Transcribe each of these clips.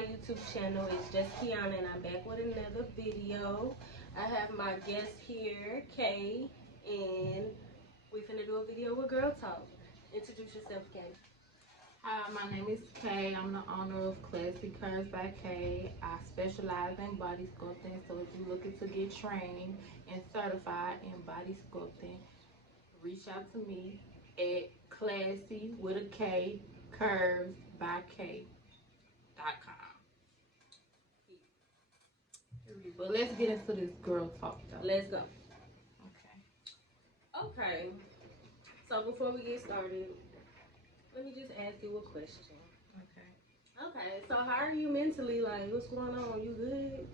my YouTube channel. It's just Kiana and I'm back with another video. I have my guest here, Kay, and we finna do a video with Girl Talk. Introduce yourself, Kay. Hi, my name is Kay. I'm the owner of Classy Curves by Kay. I specialize in body sculpting, so if you're looking to get trained and certified in body sculpting, reach out to me at Classy with a K Curves by K.com. But let's get into this girl talk though. Let's go. Okay. So before we get started, let me just ask you a question. Okay, so how are you mentally? Like, what's going on? You good?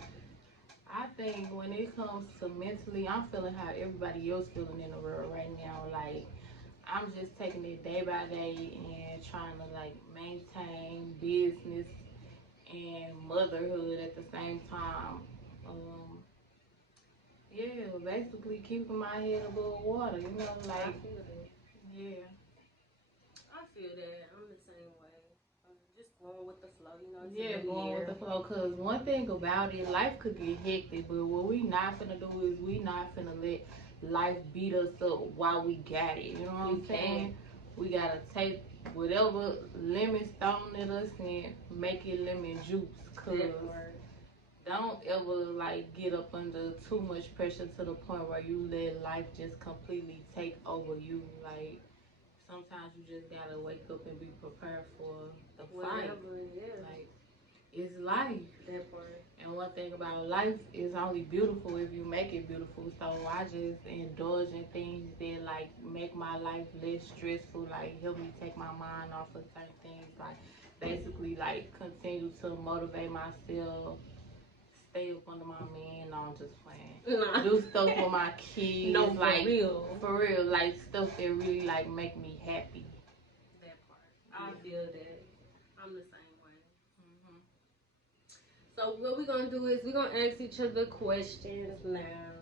I think when it comes to mentally, I'm feeling how everybody else feeling in the world right now. Like, I'm just taking it day by day and trying to like maintain business and motherhood at the same time. Yeah, basically keeping my head above water, you know, like, I feel that. yeah. I feel that. I'm the same way. Just going with the flow, you know. Yeah, going with the flow. Cause one thing about it, life could get hectic, but what we not finna do is we not finna let life beat us up while we got it. You know what I'm saying? We gotta take whatever lemon's thrown at us and make it lemon juice. Cause don't ever like get up under too much pressure to the point where you let life just completely take over you. Like, sometimes you just gotta wake up and be prepared for the fight. Like, it's life. That part. And one thing about life is only beautiful if you make it beautiful. So I just indulge in things that like make my life less stressful, like help me take my mind off of certain things. Like, basically like continue to motivate myself. Stay up under my man. No, I'm just playing. Nah. Do stuff for my kids. No, like, for real, like stuff that really like make me happy. That part. I feel that. I'm the same way. So what we're gonna do is we're gonna ask each other questions now.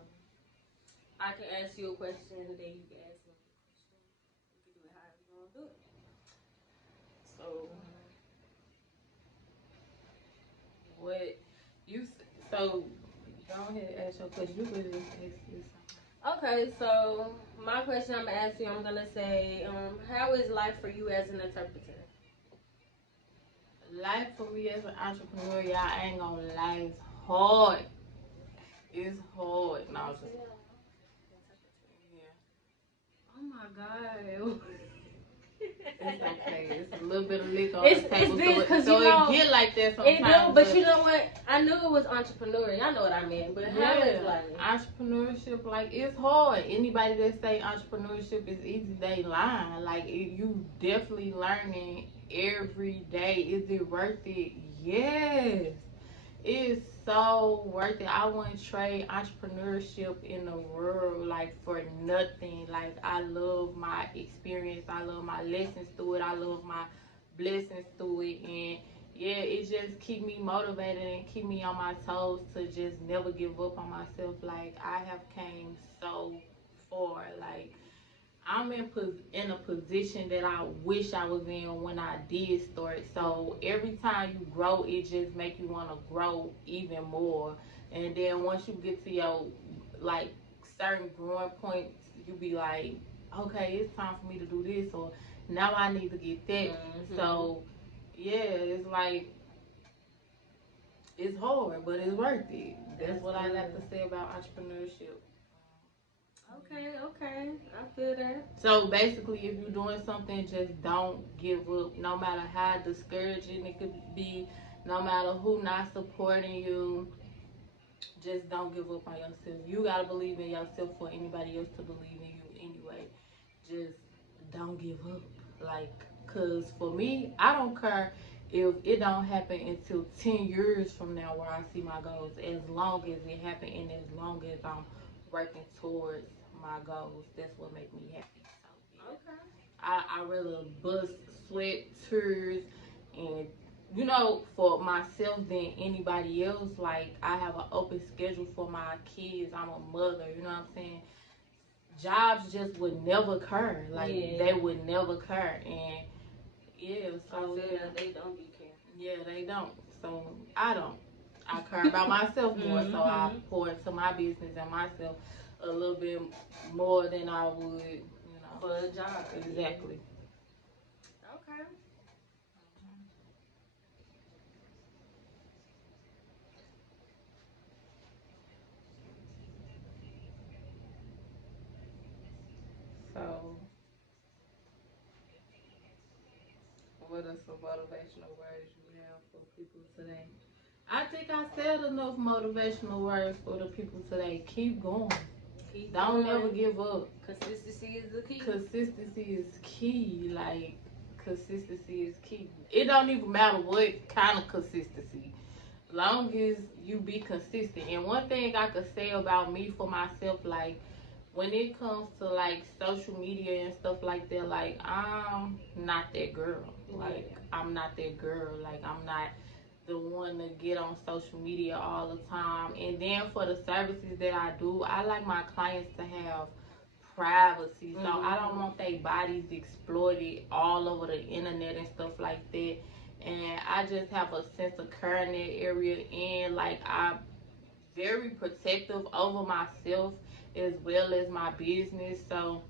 I can ask you a question, and then you can ask me a question. You can do it however you wanna do it. So, what you? So, go ahead and ask your question. You could just ask this. Okay, so my question I'm gonna ask you, I'm gonna say, how is life for you as an interpreter? Life for me as an entrepreneur, y'all, I ain't gonna lie, it's hard. It's hard. No, it's just, yeah. Oh my God. It's okay. It's a little bit of liquor on It's the table, this, so you know, it get like that It sometimes. do, but you know what? I knew it was entrepreneur. Y'all know what I meant. But how is like entrepreneurship? Like, it's hard. Anybody that say entrepreneurship is easy, they lying. Like, you definitely learning every day. Is it worth it? Yes. It's so worth it. I wouldn't trade entrepreneurship in the world like for nothing. Like, I love my experience. I love my lessons through it. I love my blessings through it. And yeah, it just keep me motivated and keep me on my toes to just never give up on myself. Like, I have came so far. Like, I'm in a position that I wish I was in when I did start. So every time you grow, it just make you want to grow even more. And then once you get to your like certain growing points, you be like, okay, it's time for me to do this, or now I need to get that. So yeah, it's like, it's hard, but it's worth it. That's what I like to say about entrepreneurship. Okay. I feel that. So basically, if you're doing something, just don't give up. No matter how discouraging it could be, no matter who not supporting you, just don't give up on yourself. You gotta believe in yourself for anybody else to believe in you anyway. Just don't give up. Like, cause for me, I don't care if it don't happen until 10 years from now where I see my goals. As long as it happen and as long as I'm working towards my goals, that's what make me happy. So yeah. I rather bust sweat, tears, and for myself than anybody else. Like, I have an open schedule for my kids. I'm a mother, you know what I'm saying? Jobs just would never care. Like, they would never care. And yeah, so I feel that they don't be caring. Yeah, they don't. so I don't. I care about myself more, so I pour into my business and myself a little bit more than I would, for a job. Exactly. Okay. So, what are some motivational words you have for people today? I think I said enough motivational words for the people today. Keep going. Don't ever give up. Consistency is the key. Consistency is key. Like, consistency is key. It don't even matter what kind of consistency. Long as you be consistent. And one thing I could say about me for myself, like, when it comes to like social media and stuff like that, like I'm not that girl. Like I'm not that girl. Like I'm not the one to get on social media all the time. And then for the services that I do, I like my clients to have privacy. So I don't want their bodies exploited all over the internet and stuff like that. And I just have a sense of care in that area, and like I'm very protective over myself as well as my business. So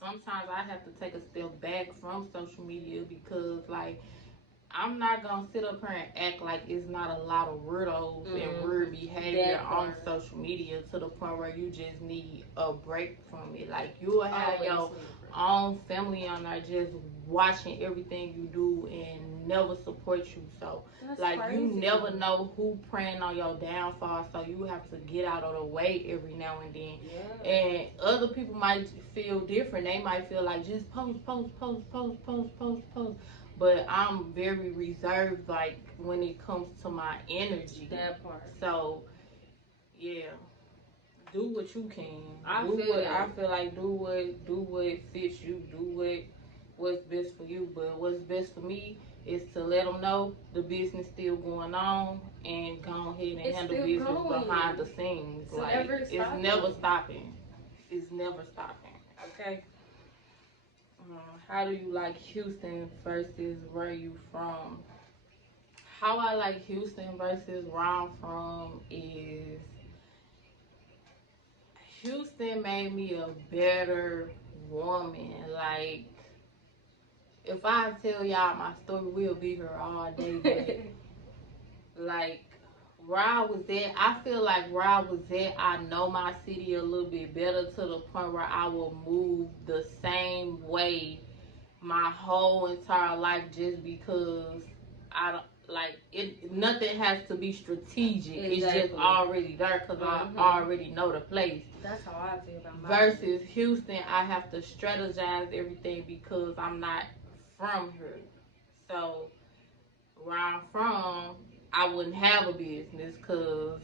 sometimes I have to take a step back from social media because like I'm not gonna sit up here and act like it's not a lot of weirdos and weird behavior on social media to the point where you just need a break from it. Like you'll have your own family on there just watching everything you do and never support you. So that's like crazy. You never know who praying on your downfall. So you have to get out of the way every now and then. Yeah. And other people might feel different. They might feel like just post, post, post, post, post, post, post. But I'm very reserved, like when it comes to my energy. That part. So, yeah, do what you can. I feel like do what fits you. Do what's best for you. But what's best for me is to let them know the business still going on and go ahead and handle business behind the scenes. It's like never stopping. It's never stopping. Okay. How do you like Houston versus where you from? How I like Houston versus where I'm from is Houston made me a better woman. Like, if I tell y'all my story, we'll be here all day. But, like, where I was at, I feel like where I was at, I know my city a little bit better to the point where I will move the same way my whole entire life just because I don't like it. Nothing has to be strategic. Exactly. It's just already there because I already know the place. That's how I feel about my versus Houston. I have to strategize everything because I'm not from here. So where I'm from, I wouldn't have a business because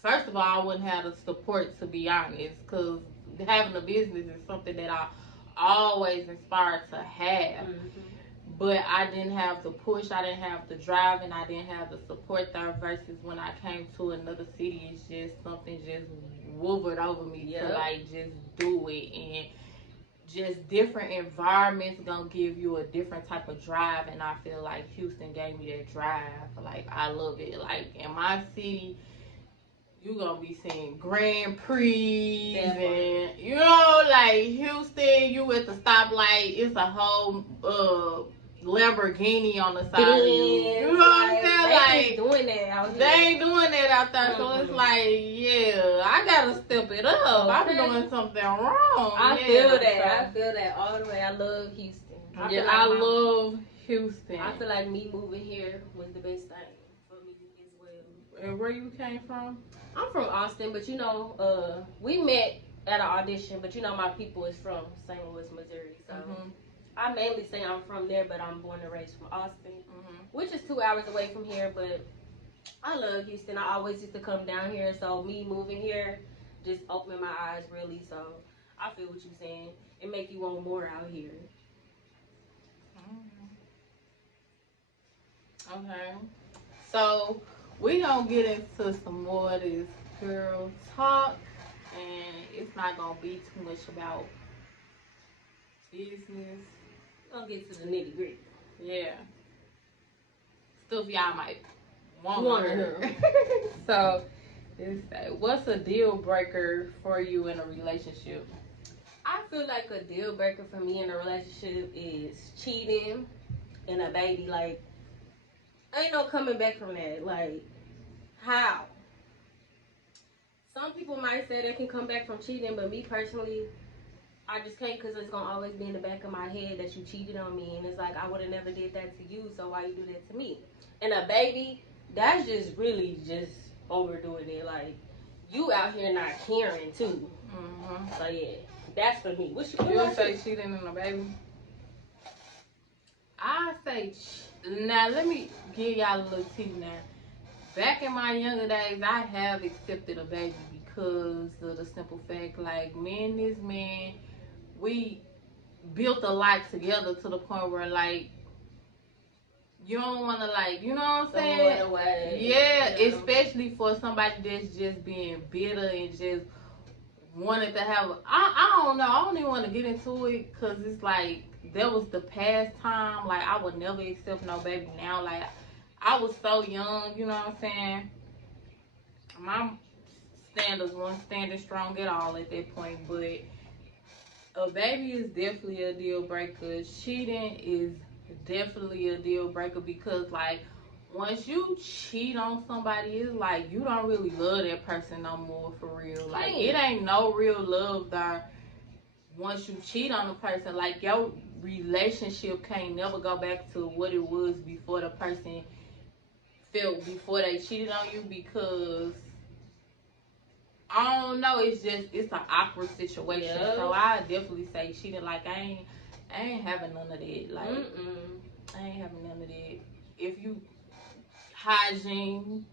first of all, I wouldn't have the support, to be honest, because having a business is something that I always inspired to have. But I didn't have the push, I didn't have the drive, and I didn't have the support there versus when I came to another city, it's just something just woovered over me to like just do it. And just different environments gonna give you a different type of drive, and I feel like Houston gave me that drive. Like I love it. Like in my city, you gonna be seeing Grand Prix and you know, like Houston, you at the stoplight, it's a whole Lamborghini on the side of you. You know what I'm saying? They ain't doing that out here. They ain't doing that out there, so it's like, yeah, I gotta step it up. I'm doing something wrong. I feel that all the way. I love Houston. I love Houston. I feel like me moving here was the best thing for me as well. And where you came from? I'm from Austin, but you know, we met at an audition, but you know my people is from St. Louis, Missouri, so I mainly say I'm from there, but I'm born and raised from Austin, which is 2 hours away from here, but I love Houston. I always used to come down here, so me moving here just opened my eyes really, so I feel what you're saying. It make you want more out here. Okay. So we gonna get into some more of this girl talk, and it's not gonna be too much about business. We're gonna get to the nitty gritty. Yeah. Stuff y'all might want her. So, what's a deal breaker for you in a relationship? I feel like a deal breaker for me in a relationship is cheating and a baby. Like, ain't no coming back from that. Like, how? Some people might say they can come back from cheating, but me personally, I just can't, because it's going to always be in the back of my head that you cheated on me. And it's like, I would have never did that to you, so why you do that to me? And a baby, that's just really just overdoing it. Like, you out here not caring, too. Mm-hmm. So, yeah, that's for me. What you say cheating on a baby? I say, now let me give y'all a little tea now. Back in my younger days, I have accepted a baby because of the simple fact, like, me and this man, we built a lot together to the point where, like, you don't want to, like, you know what I'm saying? Away. Yeah, especially for somebody that's just being bitter and just wanted to have, I don't know, I don't even want to get into it because it's like, that was the past time. Like, I would never accept no baby now. Like, I was so young, you know what I'm saying? My standards weren't standing strong at all at that point, but a baby is definitely a deal breaker. Cheating is definitely a deal breaker because, like, once you cheat on somebody, it's like you don't really love that person no more for real. Like, it ain't no real love there. Once you cheat on a person, like, your relationship can't never go back to what it was before the person felt before they cheated on you, because I don't know, it's an awkward situation. Yep. So I definitely say cheating. Like, I ain't having none of that. Like, I ain't having none of that. If you hygiene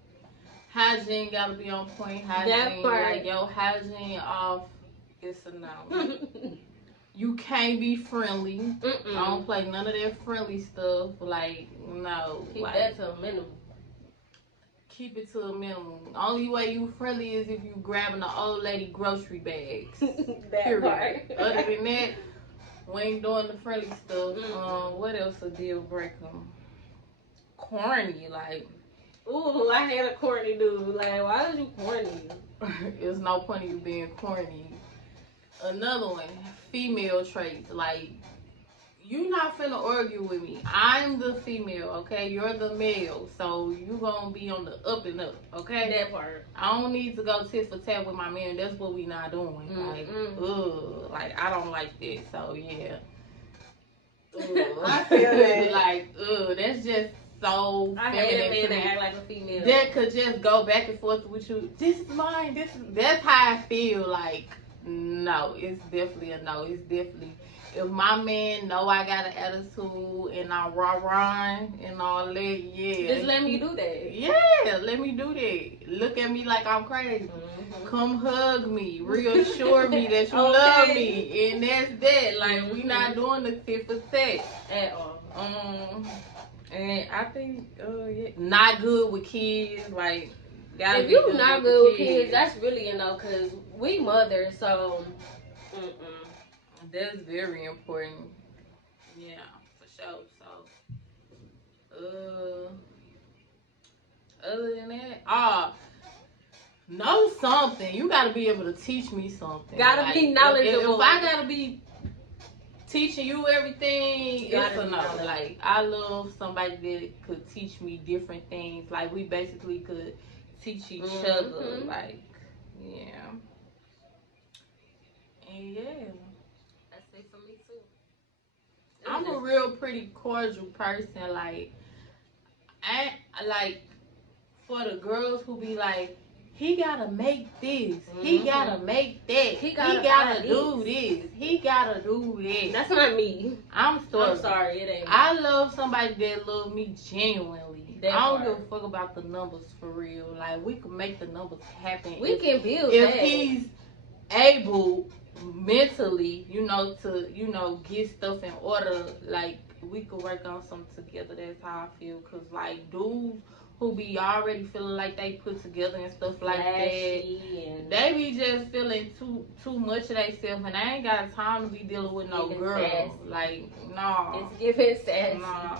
gotta be on point. Hygiene, like, your hygiene off, it's a no. You can't be friendly. I don't play none of that friendly stuff. Like, no. Keep like, that to a minimum. Keep it to a minimum. Only way you friendly is if you grabbing the old lady grocery bags. That period. Part. Other than that, we ain't doing the friendly stuff. What else a deal breaker? Corny, like. Ooh, I hate a corny dude. Like, why is you corny? There's no point in you being corny. Another one, female traits. Like, you not finna argue with me. I'm the female, okay? You're the male. So you gonna be on the up and up, okay? That part. I don't need to go tit for tat with my man. That's what we not doing. Like, like, I don't like that. So, yeah. I feel that. Like, that's just so I hate a man that act like a female. That could just go back and forth with you. This is mine. That's how I feel. Like, no, it's definitely a no. It's definitely, if my man know I got an attitude and I'm rah-rah and all that, yeah. Just let me do that. Yeah, let me do that. Look at me like I'm crazy. Come hug me. Reassure me that you love me. And that's that. Like, we not doing the tit for tat at all. And I think, yeah, not good with kids. Like, if you not good with kids, that's really a no, because we mothers, so that's very important. Yeah, for sure. So, other than that, know something. You gotta be able to teach me something. Gotta be knowledgeable. If I gotta be teaching you everything, it's a no. Like, I love somebody that could teach me different things. Like, we basically could teach each other. Like, yeah. And yeah. That's it for me too. I'm a real pretty cordial person. Like, for the girls who be like, he gotta make this. He gotta make that. He gotta do this. He gotta do that. That's not me. I'm sorry, it ain't me. I love somebody that love me genuinely. I don't give a fuck about the numbers for real. Like, we can make the numbers happen. We can build if that. He's able mentally, to, get stuff in order. Like, we could work on something together. That's how I feel. Cause, like, dudes who be already feeling like they put together and stuff like that, they be just feeling too much of themselves, and I ain't got time to be dealing with no girl. Like, no. It's giving sassy. Nah.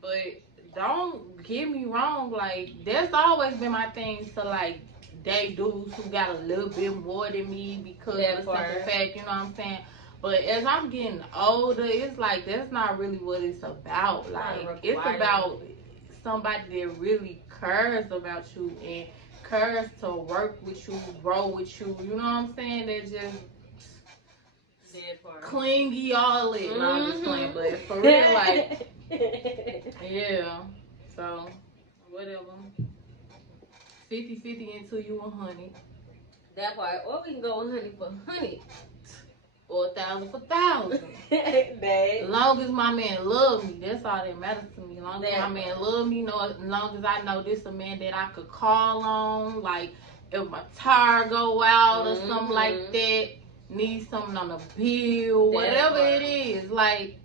But don't get me wrong, like that's always been my thing to like date dudes who got a little bit more than me because of the simple fact, you know what I'm saying? But as I'm getting older, it's like that's not really what it's about. Like it's about somebody that really cares about you and cares to work with you, grow with you. You know what I'm saying? That just clingy, all it. Mm-hmm. No, I'm just playing, but for real, like, yeah. So, whatever. 50-50 until you 100. That part. Or we can go 100 for 100. Or 1,000 for 1,000. As long as my man love me, that's all that matters to me. As long as my man love me, as long as I know this a man that I could call on, like if my tire go out or something like that, need something on the bill, whatever it is, like,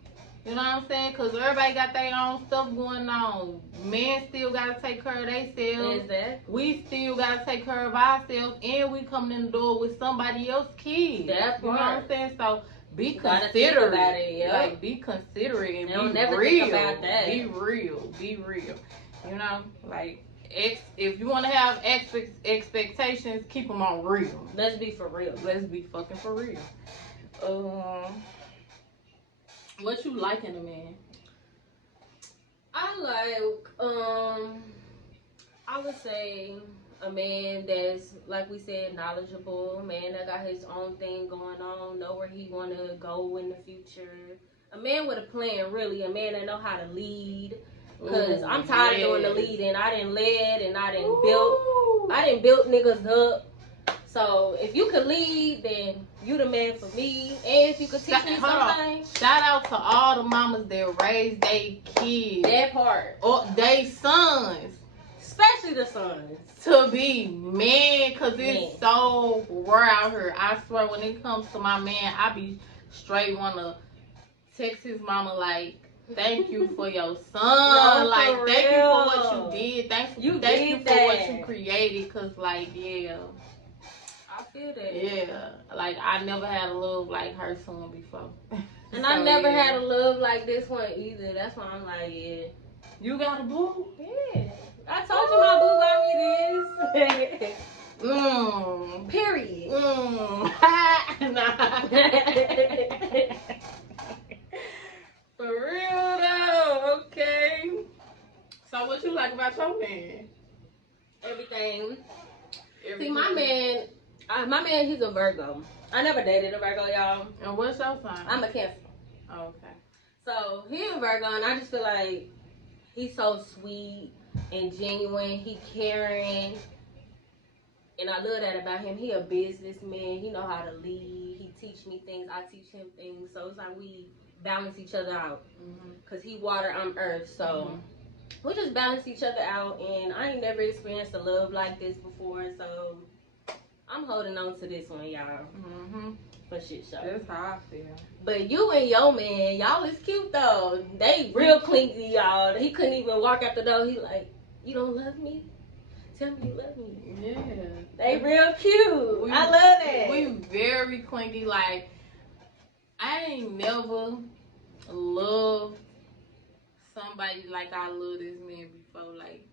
you know what I'm saying? Because everybody got their own stuff going on. Men still got to take care of themselves. Exactly. We still got to take care of ourselves. And we coming in the door with somebody else's kids. That part. You know what I'm saying? So be considerate. Like, be considerate and be never real. Think about that. Be real. Be real. You know? Like, if you want to have expectations, keep them on real. Let's be for real. Let's be fucking for real. What you like in a man? I would say a man that's, like we said, knowledgeable, a man that got his own thing going on, know where he want to go in the future. A man with a plan, really. A man that know how to lead. Because I'm tired of doing the leading. I done led and I done built niggas up. So if you could lead, then you the man for me. And if you could teach me something. Shout out to all the mamas that raised their kids. That part. Or they sons. Especially the sons. To be men, because it's so rare out here. I swear, when it comes to my man, I be straight want to text his mama like, thank you for your son. No, like, thank you for what you did. Thank you for what you created. Because, like, yeah. I feel that. Yeah. Like, I never had a love like her son before. And I never had a love like this one either. That's why I'm like, yeah. You got a boo? Yeah. I told you my boo got me this. Period. For real though, okay. So what you like about your man? Everything. See, my man, he's a Virgo. I never dated a Virgo, y'all. And what's your sign? I'm a Cancer. Oh, okay. So he's a Virgo, and I just feel like he's so sweet and genuine. He caring. And I love that about him. He a businessman. He know how to lead. He teach me things. I teach him things. So it's like we balance each other out. Because he water, I'm earth. So we just balance each other out. And I ain't never experienced a love like this before. So I'm holding on to this one, y'all. For shit show. That's how I feel. But you and your man, y'all is cute though. They real clingy, y'all. He couldn't even walk out the door. He like, you don't love me? Tell me you love me. Yeah. They real cute. I love that. We very clingy. Like, I ain't never loved somebody like I love this man before. Like,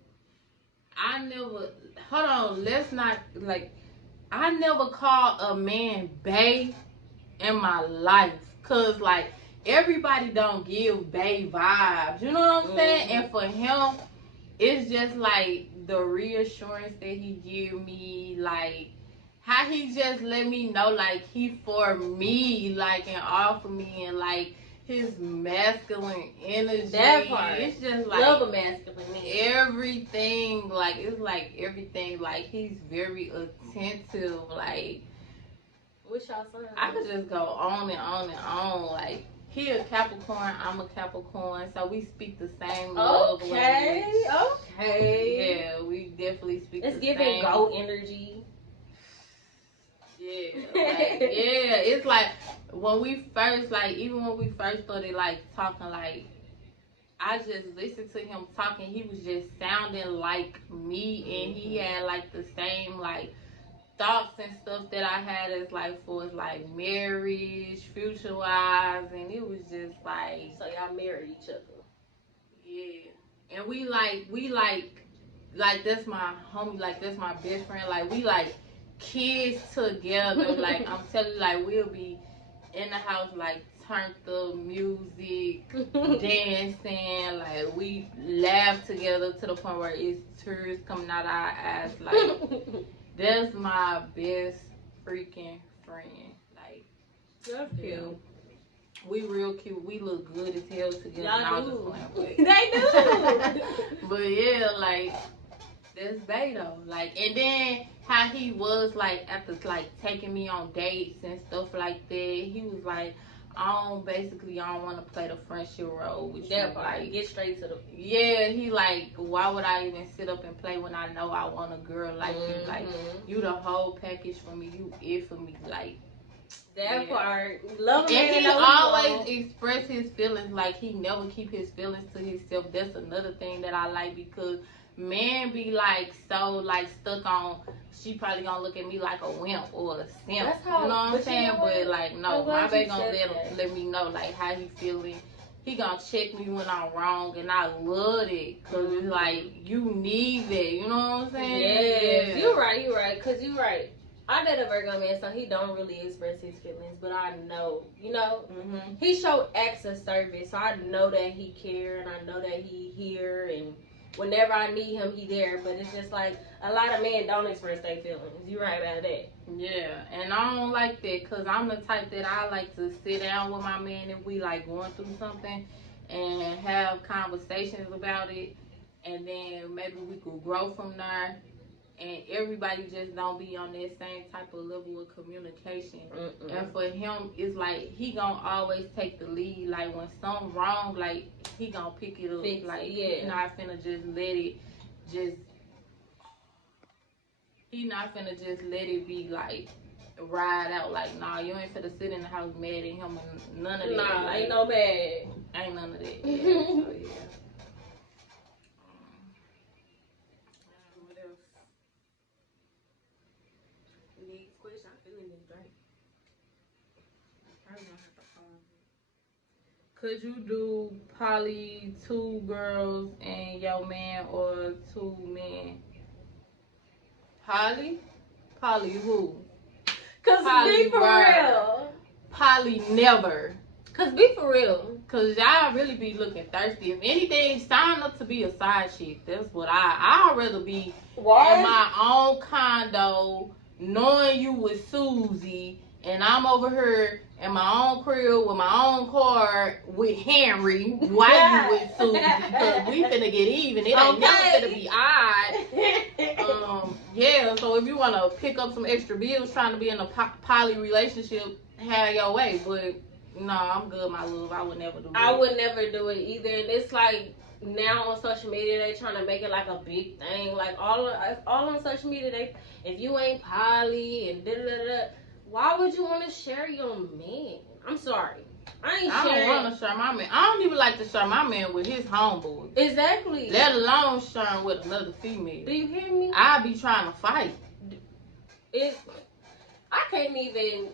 I never, hold on, let's not, like, I never called a man bae in my life. Because, like, everybody don't give bae vibes. You know what I'm saying? And for him, it's just, like, the reassurance that he give me, like, how he just let me know, like, he for me, like, and all for me, and, like, his masculine energy. That part. It's just, like, love a masculine man. Everything, like, it's, like, everything, like, he's very attentive, like, what's y'all son? I could just go on and on and on, like, he a Capricorn, I'm a Capricorn, so we speak the same love language. Okay. Yeah, we definitely speak it's the giving same. go energy. Yeah, like, yeah, it's like when we first, like, even when we first started, like, talking, like, I just listened to him talking, he was just sounding like me, and he had, like, the same, like, thoughts and stuff that I had as, like, for his, like, marriage, future-wise, and it was just, like... So y'all married each other? Yeah. and we that's my homie, like that's my best friend. Like we like kids together. Like I'm telling you, like we'll be in the house like turned up music, dancing, like we laugh together to the point where it's tears coming out our eyes. Like that's my best freaking friend. Like That's cute. We real cute. We look good as hell together. Y'all do. Just They do. but yeah, like that's Beto. Like, and then how he was like after like taking me on dates and stuff like that. He was like, I don't want to play the friendship role with you. Like, get straight to the. Yeah, he like, why would I even sit up and play when I know I want a girl like you? Like, you the whole package for me. You it for me. Like. That part, love him. And he always express his feelings. Like he never keep his feelings to himself. That's another thing that I like, because men be like so like stuck on. She probably gonna look at me like a wimp or a simp. That's how, you know what I'm saying? But like no, my baby gonna let me know like how he feeling. He gonna check me when I'm wrong, and I love it, cause it's like you need that. You know what I'm saying? Yes, you're right. Cause you're right. I date a Virgo man, so he don't really express his feelings, but I know, he showed acts of service, so I know that he care, and I know that he here, and whenever I need him, he there. But it's just like a lot of men don't express their feelings. You right about that? Yeah, and I don't like that, because I'm the type that I like to sit down with my man if we like going through something and have conversations about it, and then maybe we could grow from there. And everybody just don't be on that same type of level of communication. And for him, it's like he gonna always take the lead. Like when something wrong, like he gonna pick it up. He not finna just let it be like ride out. Like nah, you ain't finna sit in the house mad at him and none of that. Nah, like, ain't no bad. Ain't none of that. Yeah, so yeah. Could you do poly 2 girls and your man, or 2 men? Poly? Poly who? Cause poly be for real. Poly never. Cause be for real. Cause y'all really be looking thirsty. If anything, sign up to be a side chick. That's what I'd rather be in my own condo, knowing you with Susie, and I'm over here in my own crib with my own car with Henry. Why you with Susie? Because we finna get even. It ain't never finna be odd. Yeah, so if you want to pick up some extra bills trying to be in a poly relationship, have your way. But no, I'm good, my love. I would never do that. I would never do it either. And it's like now on social media, they trying to make it like a big thing. Like all on social media, if you ain't poly and da-da-da-da, why would you want to share your man? I'm sorry. I don't want to share my man. I don't even like to share my man with his homeboys. Exactly. Let alone sharing with another female. Do you hear me? I be trying to fight. I can't even.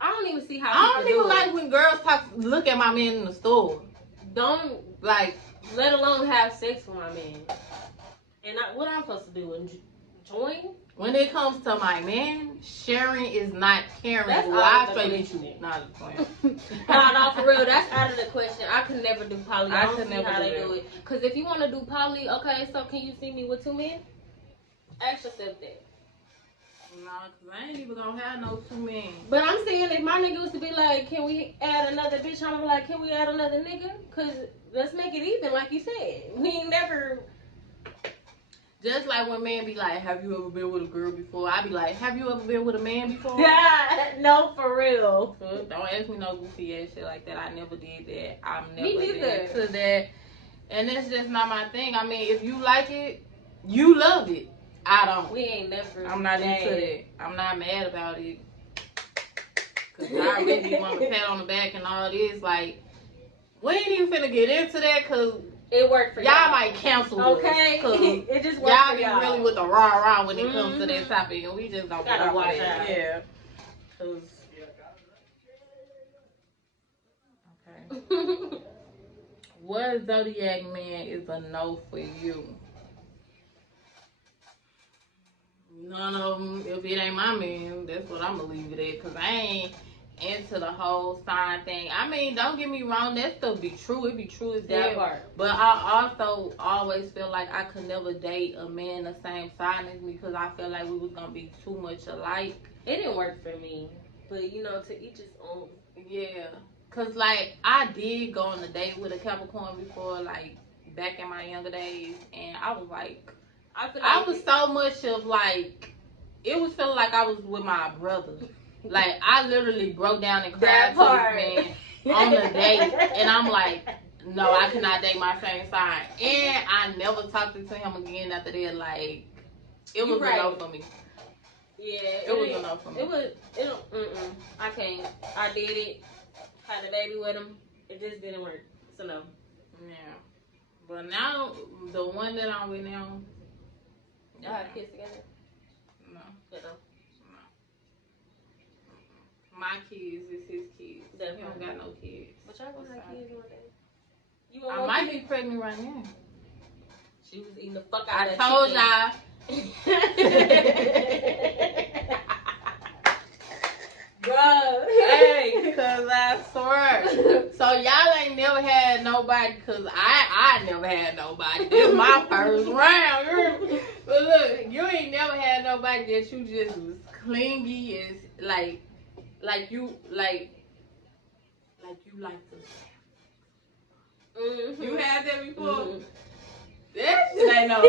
I don't even see how. I don't even like when girls look at my man in the store. Don't like. Let alone have sex with my man. And what I'm supposed to do? Join? When it comes to my man, sharing is not caring. That's why I straight you? Not a plan. No, for real. That's out of the question. I could never do poly. I don't see how they do it. Because if you want to do poly, okay, so can you see me with 2 men? Ask yourself that. Nah, because I ain't even going to have no 2 men. But I'm saying if my nigga was to be like, can we add another bitch? I'm going to be like, can we add another nigga? Because let's make it even, like you said. We ain't never... Just like when men be like, have you ever been with a girl before? I be like, have you ever been with a man before? No, for real. So don't ask me no goofy ass shit like that. I never did that. I'm never into that. And it's just not my thing. I mean, if you like it, you love it. I don't. We ain't never. I'm not into that. I'm not mad about it. Because I really want to pat on the back and all this. Like, we ain't even finna get into that because it worked for y'all. Y'all might cancel okay. It just worked y'all for be y'all. Really with the rah-rah when it comes to that topic. And we just don't gotta watch out. Yeah. Okay. What zodiac man is a no for you? None of them. If it ain't my man, that's what I'm gonna leave it at. Cause I ain't into the whole sign thing. I mean, don't get me wrong, that stuff be true. It be true as That hell. part. But I also always feel like I could never date a man the same sign as me because I feel like we was gonna be too much alike. It didn't work for me, but you know, to each his own. Yeah, cause like I did go on a date with a Capricorn before, like back in my younger days, and I was like, I was so much of like, it was feeling like I was with my brother. Like I literally broke down and cried to this man on the date, and I'm like, no, I cannot date my same sign, and I never talked to him again after that. Like it was a no for me. Yeah, it was a no for me. I can't. I did it. Had a baby with him. It just didn't work. So no. Yeah. But now the one that I'm with now. Y'all have kids together? No. No. My kids is his kids. He don't got no kids. But y'all gonna have kids one day. I might be pregnant right now. She was eating the fuck out of that told chicken. y'all. Bro. Hey, cause I swear. So y'all ain't never had nobody, cause I never had nobody. This is my first round. But look, you ain't never had nobody that you just was clingy as like you like to. Mm-hmm. You had that before? Mm-hmm. That shit ain't no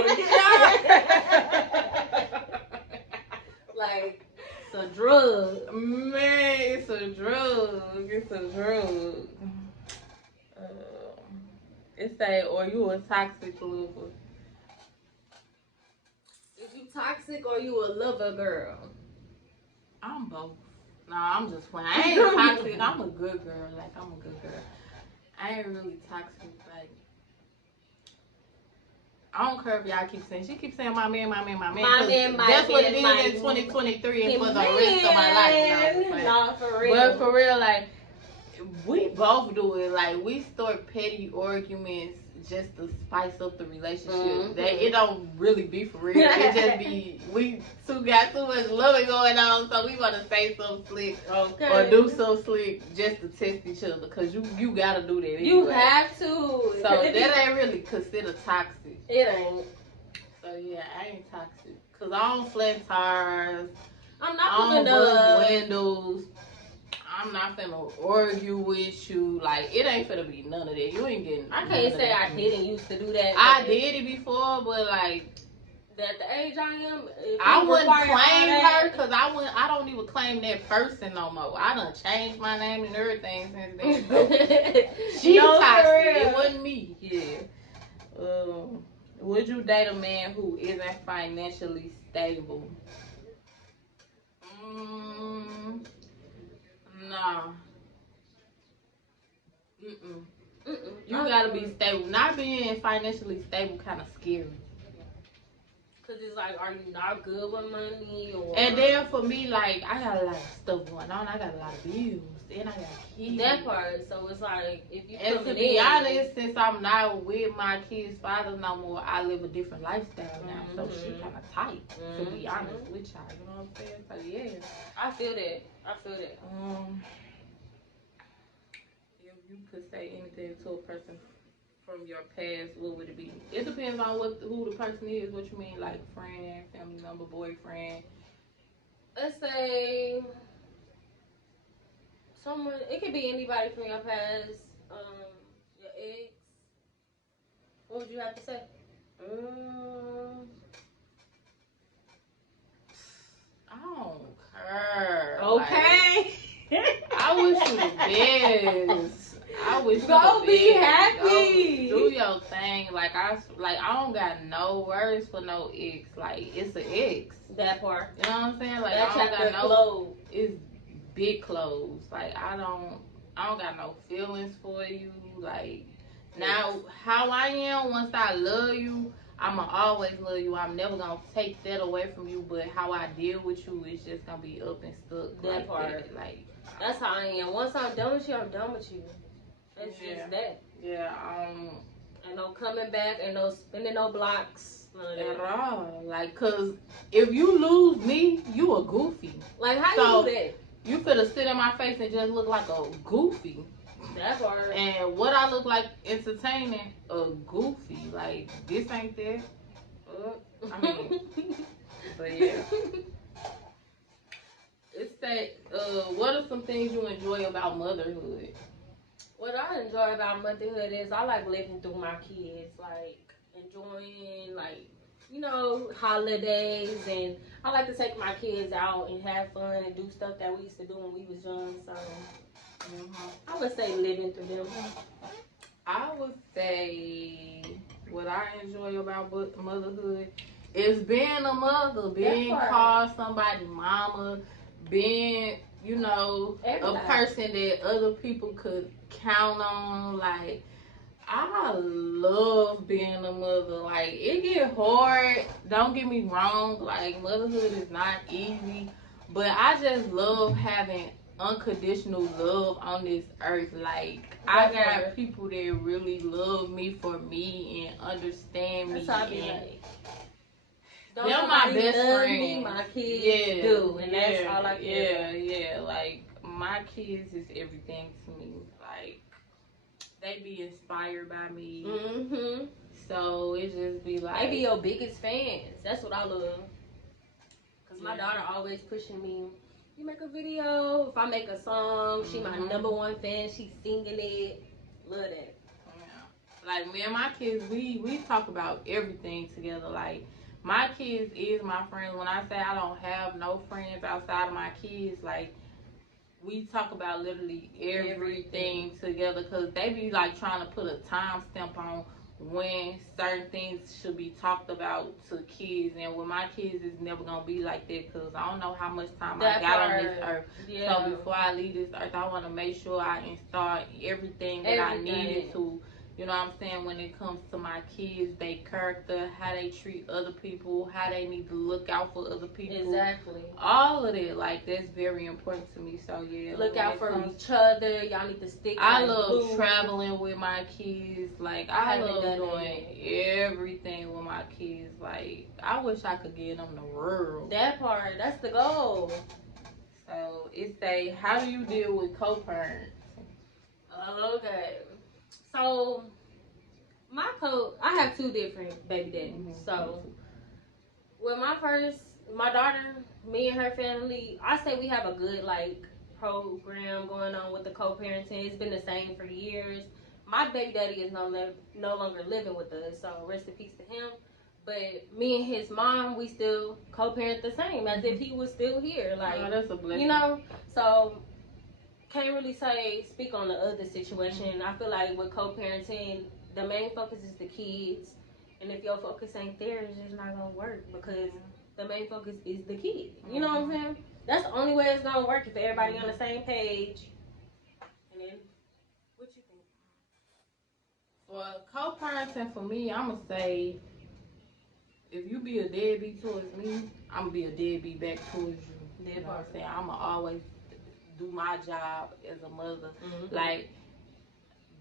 like, it's a drug. Man, it's a drug. It's a drug. It say, or you a toxic lover. Is you toxic or you a lover girl? I'm both. Nah, I'm just playing. I ain't toxic. I'm a good girl. Like, I'm a good girl. I ain't really toxic. Like, I don't care if y'all keep saying. She keeps saying my man. My man, that's what it my is in 2023 and for the rest of my life. No, for real. But for real, like, we both do it. Like, we start petty arguments just to spice up the relationship. Mm-hmm. It don't really be for real. It just be, we two got too much loving going on, so we want to say something slick or do something slick just to test each other. Because you got to do that anyway. You have to. So that ain't really considered toxic. It ain't. So yeah, I ain't toxic. Because I don't flat tires. I'm not I don't bust windows. I'm not finna argue with you. Like, it ain't finna be none of that. You ain't getting. I can't say I didn't used to do that. I did it before, but like, at the age I am, I wouldn't claim her because I don't even claim that person no more. I done changed my name and everything since then. She toxic. It wasn't me. Yeah. Would you date a man who isn't financially stable? Nah. You gotta be stable. Not being financially stable kind of scary. Cause it's like, are you not good with money? Or and then for me, like, I got a lot of stuff going on. I got a lot of bills. Then I got kids. That part. So it's like, if you and to be honest, since I'm not with my kids' father no more, I live a different lifestyle now. So she kind of tight. To be honest with y'all, you know what I'm saying? So yeah, I feel that. If you could say anything to a person from your past, what would it be? It depends on who the person is. What you mean, like friend, family member, boyfriend. Let's say someone. It could be anybody from your past. Your ex. What would you have to say? I don't care. Okay. Like, I wish you the best. I wish you go the be best. happy. Go do your thing. Like I don't got no words for no ex. Like, it's an ex. That part. You know what I'm saying? Like, that I don't got no clothes. It's big clothes. Like, I don't got no feelings for you. Like, now how I am, once I love you, I'ma always love you. I'm never gonna take that away from you. But how I deal with you is just gonna be up and stuck. That like part. That. Like, that's how I am. Once I'm done with you, I'm done with you. It's just that. Yeah, And no coming back and no spending no blocks. None of at that. all. Like, cause if you lose me, you a goofy. Like, how So, you do that? You finna sit in my face and just look like a goofy. That part. And what I look like entertaining, a goofy. Like, this ain't that. I mean, but yeah. It's that, what are some things you enjoy about motherhood? What I enjoy about motherhood is I like living through my kids, like enjoying, like, you know, holidays, and I like to take my kids out and have fun and do stuff that we used to do when we was young. So I would say living through them. I would say what I enjoy about motherhood is being a mother, being called somebody mama, being, you know, a person that other people could count on. Like, I love being a mother. Like, it get hard. Don't get me wrong. Like, motherhood is not easy. But I just love having unconditional love on this earth. Like, I got people that really love me for me and understand me. That's how I be like. They're my best friends. My kids do, and that's all I care. Yeah. Like, my kids is everything to me. Like, they be inspired by me. Mm-hmm. So it just be like, they be your biggest fans. That's what I love. Cause my daughter always pushing me. You make a video. If I make a song, she my number one fan. She singing it. Love that. Yeah. Like, me and my kids, we talk about everything together. Like, my kids is my friends. When I say I don't have no friends outside of my kids, like, we talk about literally everything together, because they be like trying to put a time stamp on when certain things should be talked about to kids. And with my kids, it's never gonna be like that, because I don't know how much time I got on this earth. So before I leave this earth, I want to make sure I install everything that I needed to. You know what I'm saying? When it comes to my kids, their character, how they treat other people, how they need to look out for other people. Exactly. All of it, like, that's very important to me. So yeah. Look out for each other. Y'all need to stick. I love traveling with my kids. Like, I love doing everything with my kids. Like, I wish I could give them the world. That part. That's the goal. So it's how do you deal with co-parents? Okay. So, I have two different baby daddies. So, with my daughter, me and her family, I say we have a good, like, program going on with the co-parenting. It's been the same for years. My baby daddy is no longer living with us, so rest in peace to him. But me and his mom, we still co-parent the same as if he was still here. Like, that's a blessing. You know, so can't really speak on the other situation. I feel like with co-parenting, the main focus is the kids, and if your focus ain't there, it's just not gonna work, because the main focus is the kid. You know what I'm saying? That's the only way it's gonna work, if everybody on the same page. And then, what you think? For co-parenting, for me, I'ma say, if you be a deadbeat towards me, I'ma be a deadbeat back towards you. You know what I'm saying? I'ma always do my job as a mother. Like,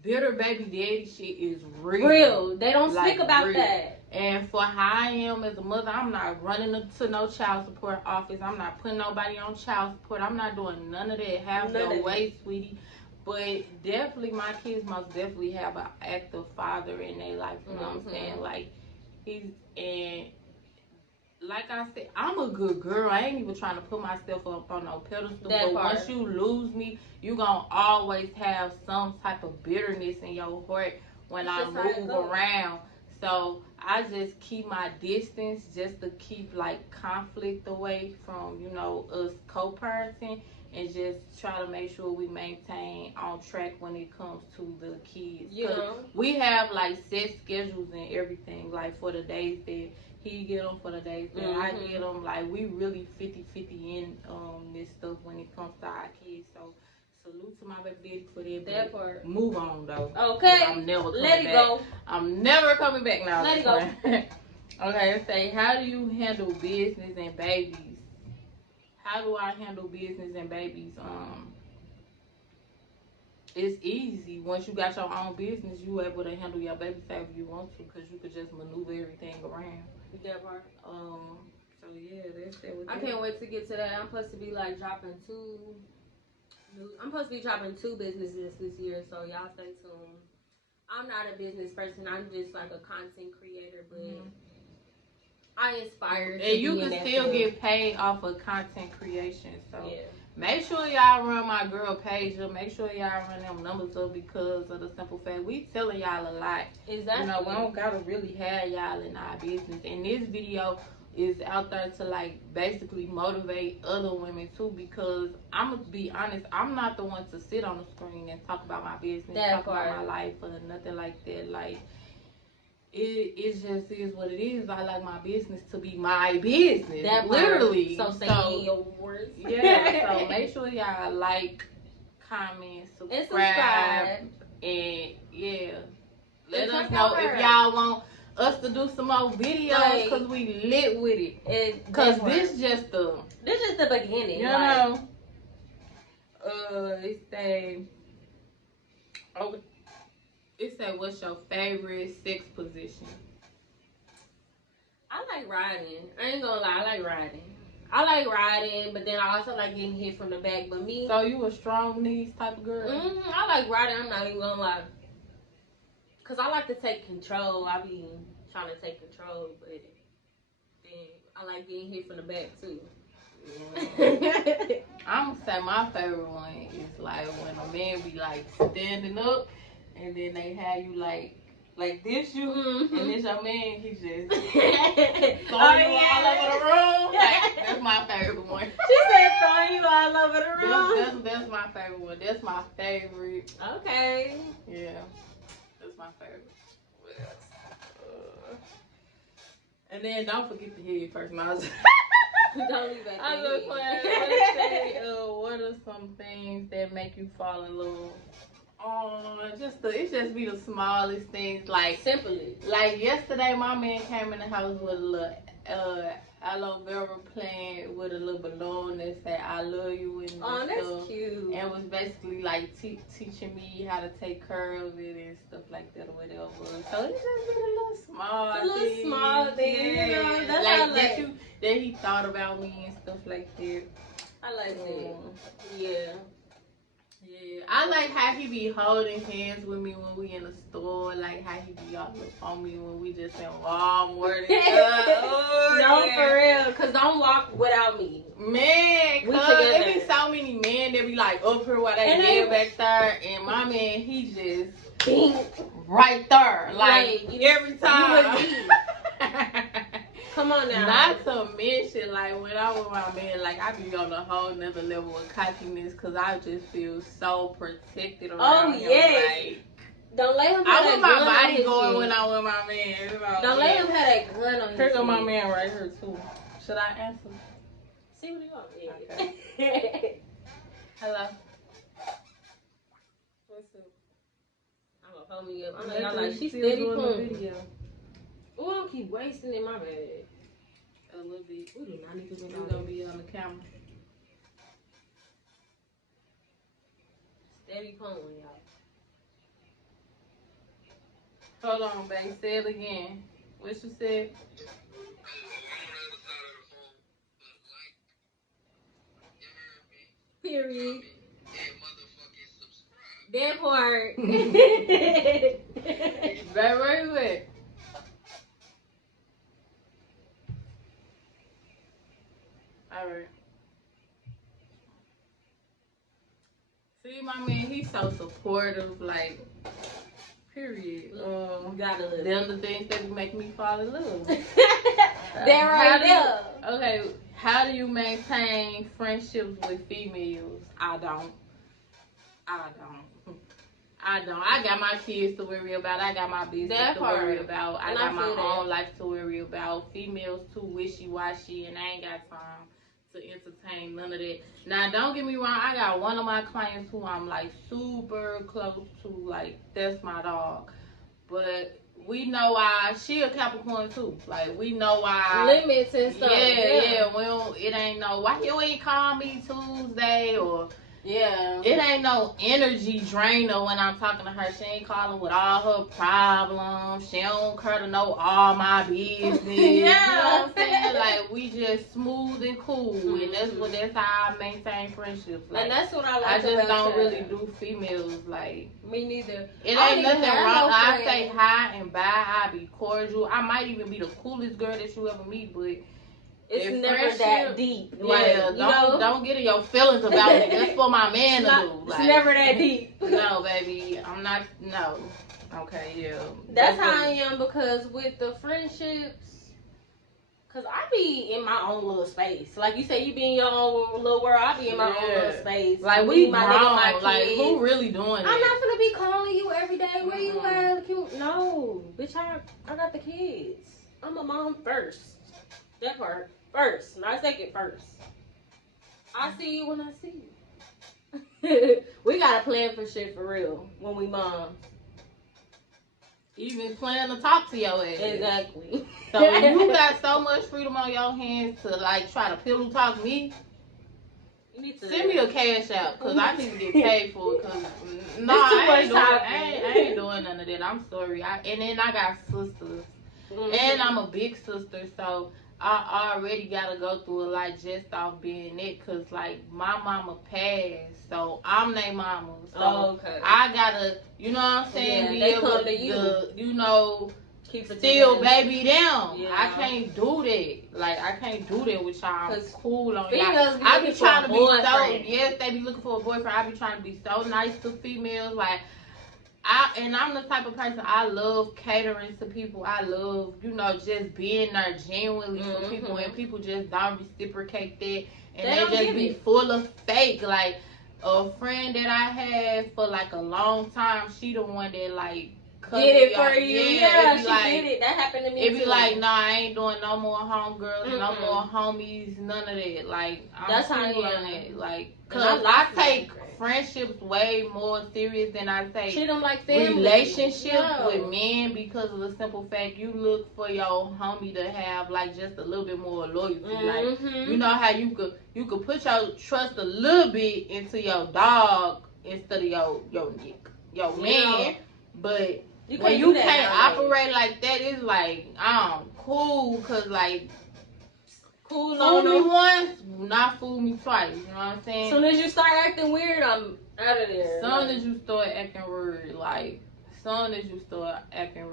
bitter baby daddy shit is real. They don't speak about that. And for how I am as a mother, I'm not running to no child support office. I'm not putting nobody on child support. I'm not doing none of that. Have no way, sweetie. But definitely, my kids most definitely have an active father in their life. You know what I'm saying? Like, like I said, I'm a good girl. I ain't even trying to put myself up on no pedestal. But once you lose me, you gonna always have some type of bitterness in your heart when I move around. So I just keep my distance, just to keep, like, conflict away from, you know, us co-parenting, and just try to make sure we maintain on track when it comes to the kids. We have, like, set schedules and everything, like, for the days that he get them, for the days that I get them. Like, we really 50-50 in this stuff when it comes to our kids. So salute to my baby daddy for that part. Move on, though. Okay. I'm never coming back. Let it go. I'm never coming back now. Let it go. Okay, let's say, how do you handle business and babies? How do I handle business and babies? it's easy. Once you got your own business, you able to handle your baby however you want to, because you could just maneuver everything around. That part. So yeah, that's that. I can't wait to get to that. I'm supposed to be like dropping I'm supposed to be dropping 2 businesses this year, so y'all stay tuned. I'm not a business person. I'm just like a content creator, but I inspire. And you can still get paid off of content creation. So yeah. Make sure y'all run my girl page up. Make sure y'all run them numbers up, because of the simple fact we telling y'all a lot. Exactly. You know, we don't gotta really have y'all in our business. And this video is out there to like basically motivate other women too, because I'm gonna be honest, I'm not the one to sit on the screen and talk about my business, talk about my life or nothing like that. Like it just is what it is. I like my business to be my business. That literally. So say your words. Yeah. So make sure y'all like, comment, subscribe, and yeah. Let us know if y'all want us to do some more videos, because we lit with it. Because this just the beginning. You know. It say, what's your favorite sex position? I like riding. I ain't gonna lie, I like riding, but then I also like getting hit from the back. But me, so you a strong knees type of girl? I like riding. I'm not even gonna lie, cause I like to take control. I be trying to take control, but then I like getting hit from the back too. I'm gonna say my favorite one is like when a man be like standing up, and then they have you like this, and this your man, he just throwing you all over the room. Like, that's my favorite one. She said throwing you all over the room. That's my favorite one. That's my favorite. Okay. Yeah, that's my favorite. And then don't forget to hit your first mouse. Don't leave that. I was what are some things that make you fall in love? It just be the smallest things, like simply. Like yesterday, my man came in the house with a little aloe vera plant with a little balloon that said "I love you" and that's stuff. cute. And was basically like teaching me how to take care of it and stuff like that or whatever. So it just be a little small thing. Yeah. You know, that's like that he thought about me and stuff like that. I like that. Yeah. Yeah, I like how he be holding hands with me when we in the store, like how he be all up on me when we just in Walmart and stuff. For real, cause don't walk without me. Man, cause there be so many men that be like up here while they get back there, and my man, he just bing right there, like every time. Come on now. Not to mention, like, when I'm with my man, like, I be on a whole nother level of cockiness, because I just feel so protected around him. Like, don't let him have I want my body going when I'm with my man. Don't let him have that gun on his head. Here go my man right here, too. Should I answer? See what he wants. Okay. Hello. What's up? I'm going to hold me up. I know y'all like, she's steady pulling. Oh, I don't keep wasting in my bag. A little bit. We do not need to We're going to be on the camera. Steady pulling, y'all. Hold on, babe. Say it again. What you said? Period. That part. Where you at? Alright. See, my man, he's so supportive, like, period. Them the things that make me fall in love. That right there. Okay, how do you maintain friendships with females? I don't. I got my kids to worry about. I got my business to worry about. I got my own life to worry about. Females too wishy-washy, and I ain't got time to entertain none of that. Now, don't get me wrong. I got one of my clients who I'm like super close to. Like, that's my dog. But we know why she a Capricorn too. Like, we know why limits and stuff. Yeah. We don't, it ain't no why you ain't call me Tuesday, or Yeah. It ain't no energy drainer when I'm talking to her. She ain't calling with all her problems. She don't care to know all my business. Yeah. You know what I'm saying? Like, we just smooth and cool. And that's how I maintain friendships. Like, and that's what I like I just about don't you. really do females. Like, me neither. it ain't nothing wrong. No I say hi and bye. I be cordial. I might even be the coolest girl that you ever meet, but it's never that deep. Yeah, like, don't get in your feelings about it. That's for my man to do. Like, it's never that deep. No, baby, I'm not. No. Okay, yeah. That's how I am, because with the friendships, cause I be in my own little space. Like you say, you be in your own little world. I be in my own little space. Like, we grown. Like, who really doing that? I'm not gonna be calling you every day. Where you at? No, bitch. I got the kids. I'm a mom first. That part first, not second. First. I see you when I see you. We gotta plan for shit for real when we moms. Even plan to talk to your ass. Exactly. So when you got so much freedom on your hands to like try to pillow talk me, you need to send me a cash out, cause I need to get paid for it. Cause I ain't doing none of that. I'm sorry. And then I got sisters, and I'm a big sister, so I already gotta go through a lot just off being it. Cause like my mama passed, so I'm their mama. So I gotta, you know what I'm saying, be able to, you know, keep still baby down. Yeah. I can't do that. Like, I can't do that with y'all. I'm cool on y'all. I be trying to be so, yes, they be looking for a boyfriend. I be trying to be so nice to females. Like, I'm the type of person, I love catering to people. I love, you know, just being there genuinely for people. And people just don't reciprocate that. And they just be full of fake. Like, a friend that I had for like a long time, she the one that like did it for you. Yeah, she did it. That happened to me too. It be like, nah, I ain't doing no more homegirls, no more homies, none of that. Like, I'm cool on it. Like, cause I take friendships way more serious than I take treat them like family. Relationships with men, because of the simple fact you look for your homie to have like just a little bit more loyalty. Like, you know how you could put your trust a little bit into your dog instead of your man, but when you can't operate like that, it's like, cool, cause like, fool me once, not fool me twice. You know what I'm saying? Soon as you start acting weird, I'm out of there. Soon as you start acting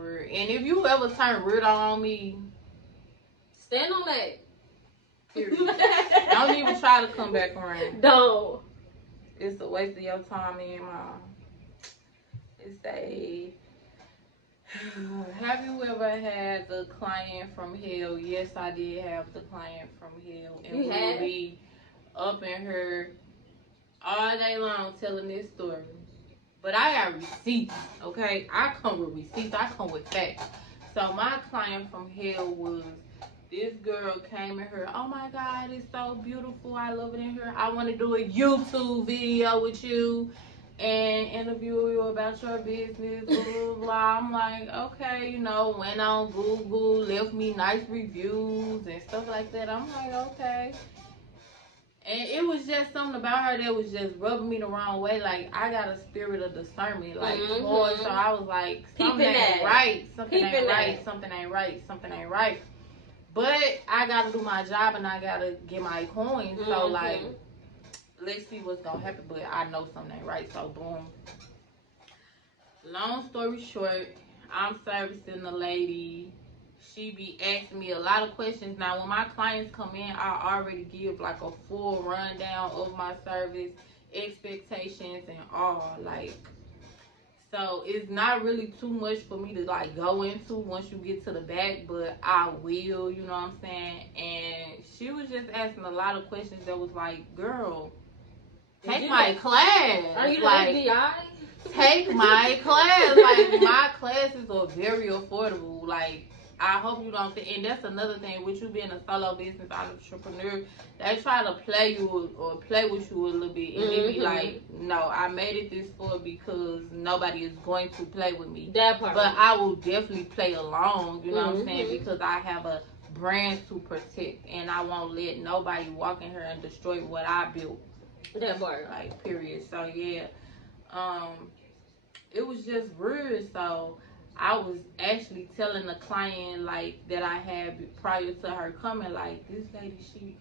weird, and if you ever turn weird on me, stand on that. Period. Don't even try to come back around. Don't. It's a waste of your time and mine. It's a. Have you ever had the client from hell? Yes, I did have the client from hell. And we'll be up in here all day long telling this story. But I got receipts, okay? I come with receipts. I come with facts. So my client from hell was, this girl came in here. Oh my God, it's so beautiful. I love it in here. I want to do a YouTube video with you and interview you about your business, blah, blah, blah. I'm like, okay, you know, went on Google, left me nice reviews and stuff like that. I'm like, okay. And it was just something about her that was just rubbing me the wrong way. Like, I got a spirit of discernment, like, so I was like, something ain't right, something ain't right. But I gotta do my job and I gotta get my coins. So, like, let's see what's gonna happen, but I know something ain't right, so boom. Long story short, I'm servicing the lady. She be asking me a lot of questions. Now, when my clients come in, I already give like a full rundown of my service, expectations, and all. Like, so it's not really too much for me to like go into once you get to the back, but I will, you know what I'm saying? And she was just asking a lot of questions that was like, girl, take my class. Are you like, the FBI? Take my class. Like, my classes are very affordable. Like, I hope you don't think, and that's another thing with you being a solo business entrepreneur, they try to play you or play with you a little bit, and they be like, no, I made it this for because nobody is going to play with me. That part. But I will definitely play along, you know what I'm saying, because I have a brand to protect, and I won't let nobody walk in here and destroy what I built. That part. Like, period. So yeah, it was just weird. So I was actually telling the client like that I had prior to her coming, like, this lady, she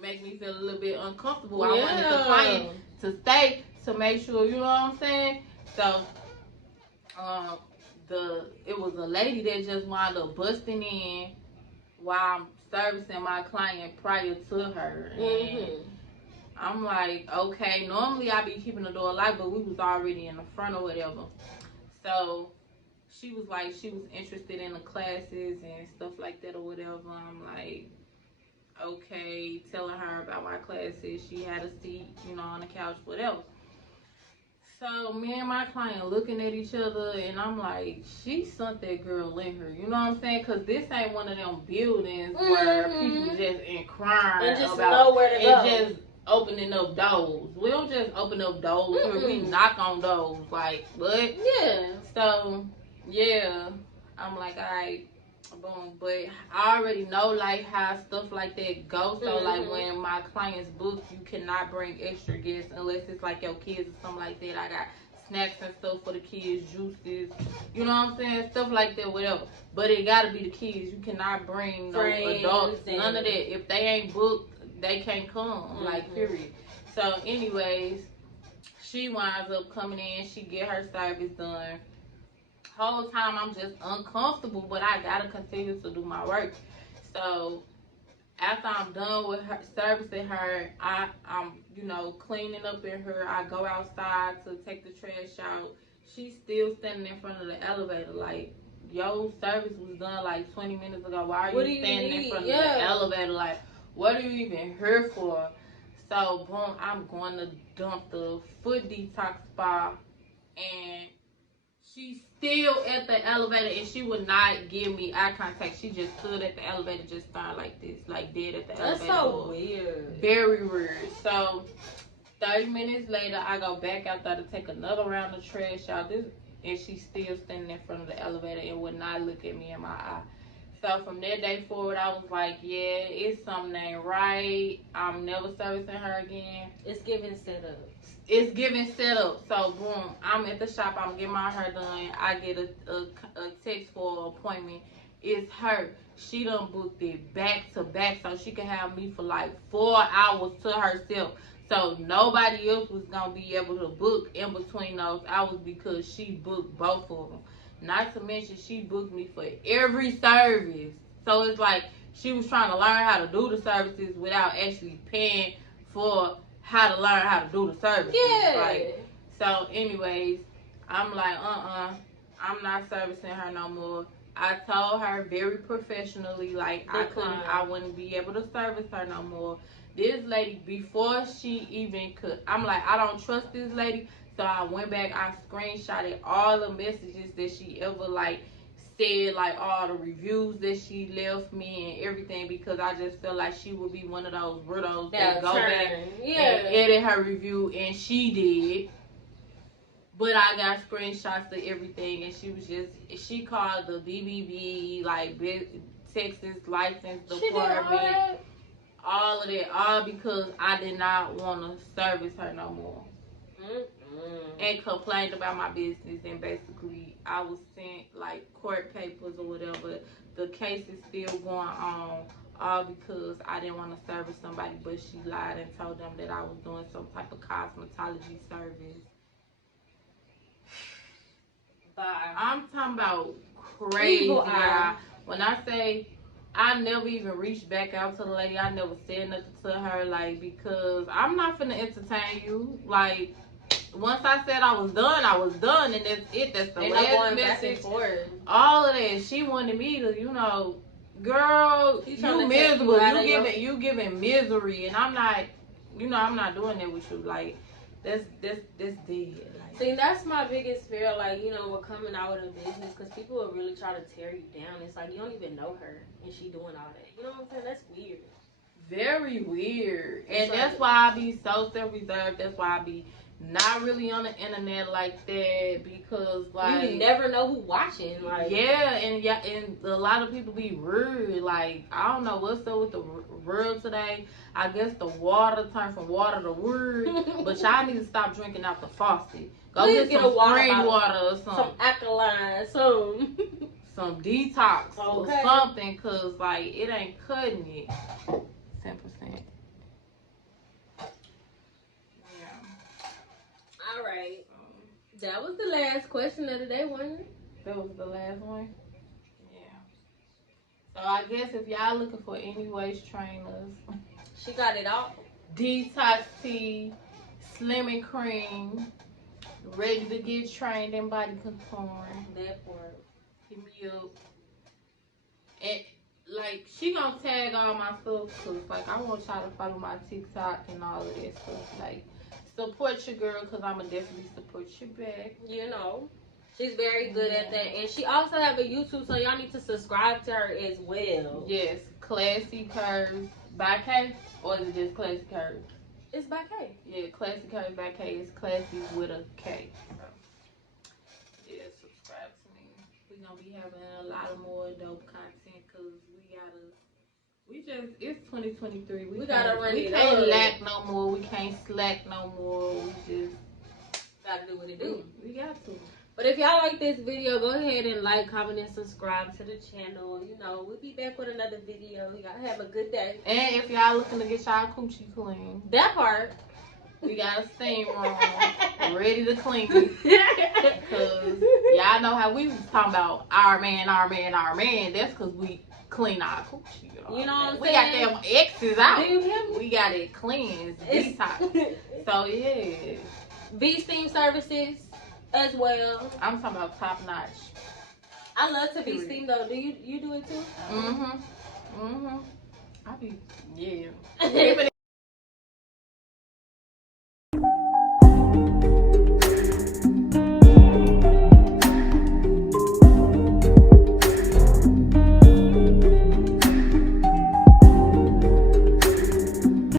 make me feel a little bit uncomfortable. Yeah. I wanted the client to stay to make sure, you know what I'm saying? So um it was a lady that just wound up busting in while I'm servicing my client prior to her. And I'm like, okay, normally I be keeping the door locked, but we was already in the front or whatever. So she was like, she was interested in the classes and stuff like that or whatever. I'm like, okay, telling her about my classes. She had a seat, you know, on the couch, whatever. So me and my client looking at each other, and I'm like, she sent that girl in her. You know what I'm saying? Because this ain't one of them buildings where people just inquiring and just about know where to go. And just opening up doors. We don't just open up doors. We knock on doors. Like, what? Yeah. So, yeah. I'm like, all right. Boom. But I already know like how stuff like that go. So like when my clients book, you cannot bring extra guests unless it's like your kids or something like that. I got snacks and stuff for the kids, juices, you know what I'm saying, stuff like that, whatever. But it gotta be the kids. You cannot bring no adults, none of that. If they ain't booked, they can't come. Like, period. So anyways, she winds up coming in. She get her service done. Whole time I'm just uncomfortable, but I gotta continue to do my work. So after I'm done with her servicing her, I'm you know, cleaning up in her. I go outside to take the trash out. She's still standing in front of the elevator like, your service was done like 20 minutes ago. Why are you standing in front of the elevator? Like, what are you even here for? So boom, I'm going to dump the foot detox spa, and she's still at the elevator, and she would not give me eye contact. She just stood at the elevator, just started like this, like dead at the elevator. That's so weird. Very weird. So 30 minutes later, I go back out there to take another round of trash out. And she's still standing in front of the elevator and would not look at me in my eye. So from that day forward, I was like, yeah, it's something ain't right. I'm never servicing her again. It's giving setup. It's giving setup. So boom, I'm at the shop. I'm getting my hair done. I get a text for an appointment. It's her. She done booked it back to back, so she can have me for like 4 hours to herself. So nobody else was gonna be able to book in between those hours because she booked both of them. Not to mention she booked me for every service. So it's like she was trying to learn how to do the services without actually paying for how to learn how to do the services. Yeah. Like, so anyways, I'm like, I'm not servicing her no more. I told her very professionally, like, I wouldn't be able to service her no more. This lady, before she even could, I'm like, I don't trust this lady. So I went back, I screenshotted all the messages that she ever, like, said, like, all the reviews that she left me and everything, because I just felt like she would be one of those weirdos that go back and edit her review, and she did. But I got screenshots of everything, and she called the BBB, like, Texas License Department. All of that, all because I did not want to service her no more. And complained about my business, and basically I was sent like court papers or whatever. The case is still going on, all because I didn't want to service somebody, but she lied and told them that I was doing some type of cosmetology service. Bye. I'm talking about crazy, y'all. When I say I never even reached back out to the lady, I never said nothing to her, like, because I'm not finna entertain you. Like, once I said I was done, and that's it. That's the last message. All of that. She wanted me to, you know, girl, you miserable. You giving misery, and I'm not, you know, I'm not doing that with you. Like, that's dead. Like, see, that's my biggest fear. Like, you know, we're coming out with a business, because people will really try to tear you down. It's like you don't even know her, and she doing all that. You know what I'm saying? That's weird. Very weird. And that's why I be so self-reserved. That's why I be Not really on the internet like that because like you never know who watching. Like and a lot of people be rude. Like I don't know what's up with the world today. I guess the water turned from water to word, but y'all need to stop drinking out the faucet. Go please get some spring water or some alkaline, some detox or something, cause like it ain't cutting it. 10%. All right. That was the last question of the day, wasn't it? That was the last one? Yeah. So I guess if y'all looking for any waist trainers, she got it all. Detox tea, Slim and Cream, ready to get trained in body contouring. That part. Hit me up. And like she gonna tag all my stuff cause like I want y'all to follow my TikTok and all of that stuff. Like support your girl because I'ma definitely support you back. You know, she's very good at that, and she also have a YouTube, so y'all need to subscribe to her as well. Yes, Classy Curves by K, or is it just Classy Curves? It's by K. Yeah, Classy Curves by K is Classy with a K. So, yeah, subscribe to me. We gonna be having a lot of more dope content because it's 2023. We gotta run it up. We can't lack no more. We can't slack no more. We just gotta do what it do. We got to. But if y'all like this video, go ahead and like, comment, and subscribe to the channel. You know, we'll be back with another video. Y'all have a good day. And if y'all looking to get y'all coochie clean, that part, we got a steam room ready to clean. Because y'all know how we was talking about our man. That's because we clean our coochie. You know what I'm we saying? got them X's out. Do you hear me? We got it cleansed, detox. So yeah. V-steam services as well. I'm talking about top notch. I love to be steamed though. Do you do it too? I be yeah.